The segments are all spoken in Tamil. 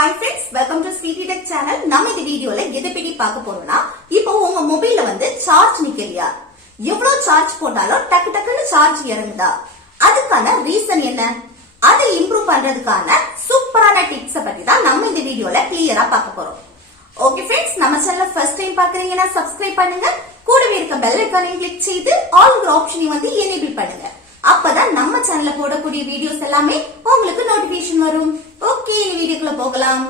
Hi friends, welcome to Sweetie Tech channel. நம்ம இந்த வீடியோல எதை பத்தி பார்க்க போறோம்னா, இப்போ உங்க மொபைல்ல வந்து சார்ஜ் நிக்கலையா? எவ்வளவு சார்ஜ் போட்டாலும் டக்கு டக்குன்னு சார்ஜ் இறங்குதா? அதுக்கான ரீசன் என்ன? அதை இம்ப்ரூவ் பண்றதுக்கான சூப்பரான டிப்ஸ் பத்தி தான் நம்ம இந்த வீடியோல கிளியரா பார்க்க போறோம். ஓகே फ्रेंड्स, நம்ம சேனலை ஃபர்ஸ்ட் டைம் பாக்குறீங்கன்னா சப்ஸ்கிரைப் பண்ணுங்க. கூடவே இருக்க பெல் ஐகானையும் கிளிக் செய்து ஆல்ங்கிற ஆப்ஷனையும் வந்து எனேபிள் பண்ணுங்க. அப்பதான் நம்ம சேனல்ல போடக்கூடிய வீடியோஸ் எல்லாமே உங்களுக்கு நோட்டிபிகேஷன் வரும். ஓகே, வீடியோக்குள்ள போகலாம்.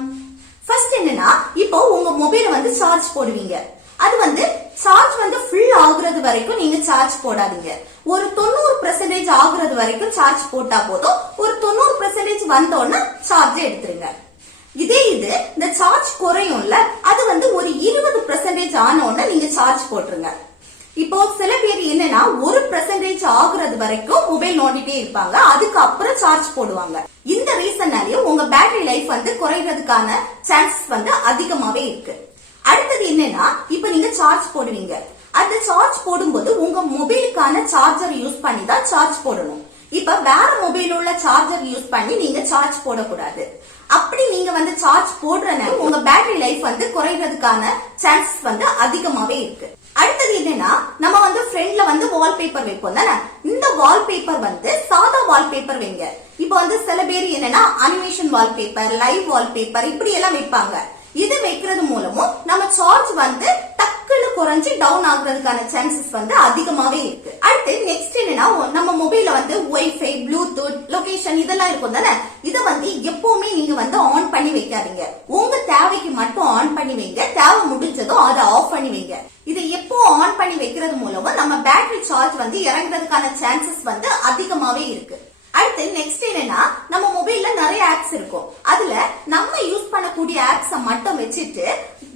ஃபர்ஸ்ட் என்னன்னா, இப்போ உங்க மொபைல வந்து சார்ஜ் போடுவீங்க. அது வந்து சார்ஜ் வந்து ஃபுல் ஆகுறது வரைக்கும் நீங்க சார்ஜ் போடாதீங்க. ஒரு 90% ஆகுறது வரைக்கும் சார்ஜ் போட்டா போதும். ஒரு 90% வந்தோன்னா சார்ஜ் எடுத்துருங்க. இது இந்த சார்ஜ் குறையும்ல, அது வந்து ஒரு 20% ஆனோன்னா நீங்க சார்ஜ் போட்டுருங்க. இப்போ சில பேர் என்னன்னா 1% ஆகுறது வரைக்கும் மொபைல் நோண்டிட்டே இருப்பாங்க, அதுக்கப்புறம் சார்ஜ் போடுவாங்க. இந்த ரீசன்னாலயும் உங்க பேட்டரி லைஃப் வந்து குறைறதுக்கான சான்சஸ் வந்து அதிகமாவே இருக்கு. அடுத்தது என்னன்னா, இப்ப நீங்க சார்ஜ் போடுவீங்க. அந்த சார்ஜ் போடும்போது உங்க மொபைலுக்கான சார்ஜர் யூஸ் பண்ணி தான் சார்ஜ் போடணும். இப்ப வேற மொபைல் உள்ள சார்ஜர் யூஸ் பண்ணி நீங்க சார்ஜ் போடக்கூடாது. அப்படி நீங்க வந்து சார்ஜ் போடுறதுனால உங்க பேட்டரி லைஃப் வந்து குறைறதுக்கான சான்சஸ் வந்து அதிகமாவே இருக்கு. அடுத்தது என்னன்னா, நம்ம வந்து ஃப்ரண்ட்ல வந்து வால்பேப்பர் வைப்போம் தானே, இந்த வால்பேப்பர் வந்து சாதா வால்பேப்பர் வைங்க. இப்ப வந்து சில பேர் என்னன்னா அனிமேஷன் வால்பேப்பர், லைவ் வால்பேப்பர் இப்படி எல்லாம் வைப்பாங்க. இது வைக்கிறது மூலமும் நம்ம சார்ஜ் வந்து டக்குன்னு குறைஞ்சு டவுன் ஆகுறதுக்கான சான்சஸ் வந்து அதிகமாவே இருக்கு. அடுத்து நெக்ஸ்ட் என்னன்னா, நம்ம மொபைல்ல வந்து வைஃபை, ப்ளூடூத், லொகேஷன் இதெல்லாம் இருக்கும் தானே, இதை வந்து எப்பவுமே நீங்க வந்து ஆன் பண்ணி வைக்காதீங்க. உங்க தேவைக்கு மட்டும் ஆன் பண்ணி வைங்க. தேவை முடிஞ்சதும் அதை ஆஃப் பண்ணி வைங்க. இதை எப்போ ஆன் பண்ணி வைக்கிறது மூலமா நம்ம பேட்டரி சார்ஜ் வந்து இறங்குறதுக்கான சான்சஸ் வந்து அதிகமாவே இருக்கு. அடுத்து நெக்ஸ்ட் என்னன்னா, நம்ம மொபைல்ல நிறைய ஆப்ஸ் இருக்கும். அதுல நம்ம யூஸ் பண்ணக்கூடிய ஆப்ஸ மட்டும் வச்சுட்டு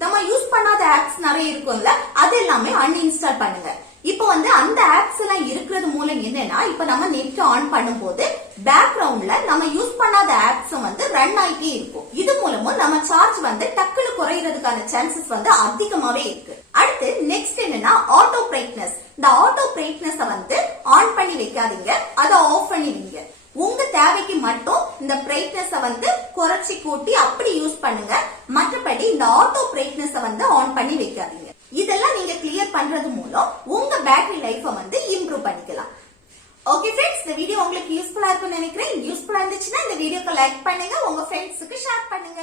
நம்ம யூஸ் பண்ணாத ஆப்ஸ் நிறைய இருக்கும்ல, அது எல்லாமே அன்இன்ஸ்டால் பண்ணுங்க. இப்போ வந்து அந்த ஆப்ஸ் எல்லாம் இருக்கிறது மூலம் என்னன்னா, இப்ப நம்ம நெட் ஆன் பண்ணும்போது பேக்ரவுண்ட்ல நம்ம யூஸ் பண்ணாத ஆப்ஸ் வந்து ரன் ஆகிட்டே இருக்கும். இது மூலமும் நம்ம சார்ஜ் வந்து டக்குன்னு குறைறதுக்கான சான்சஸ் வந்து அதிகமாவே இருக்கு. அடுத்து நெக்ஸ்ட் என்னன்னா, ஆட்டோ பிரைட்னஸ். இந்த ஆட்டோ பிரைட்னஸ் வந்து ஆன் பண்ணி வைக்காதீங்க, அதை ஆஃப் பண்ணி வைங்க. உங்க தேவைக்கு மட்டும் இந்த பிரைட்னஸ் வந்து குறைச்சி கூட்டி அப்படி யூஸ் பண்ணுங்க. மற்றபடி இந்த ஆட்டோ பிரைட்னஸ் வந்து ஆன் பண்ணி வைக்காதீங்க. இதெல்லாம் நீங்க கிளியர் பண்றது மூலம் உங்க பேட்டரி லைஃப வந்து இம்ப்ரூவ் பண்ணிக்கலாம். ஓகே फ्रेंड्स, இந்த வீடியோ உங்களுக்கு யூஸ்ஃபுல்லா இருக்கும்னு நினைக்கிறேன். யூஸ்ஃபுல்லா இருந்துச்சுன்னா இந்த வீடியோக்கு லைக் பண்ணுங்க, உங்க ஃப்ரெண்ட்ஸுக்கு ஷேர் பண்ணுங்க.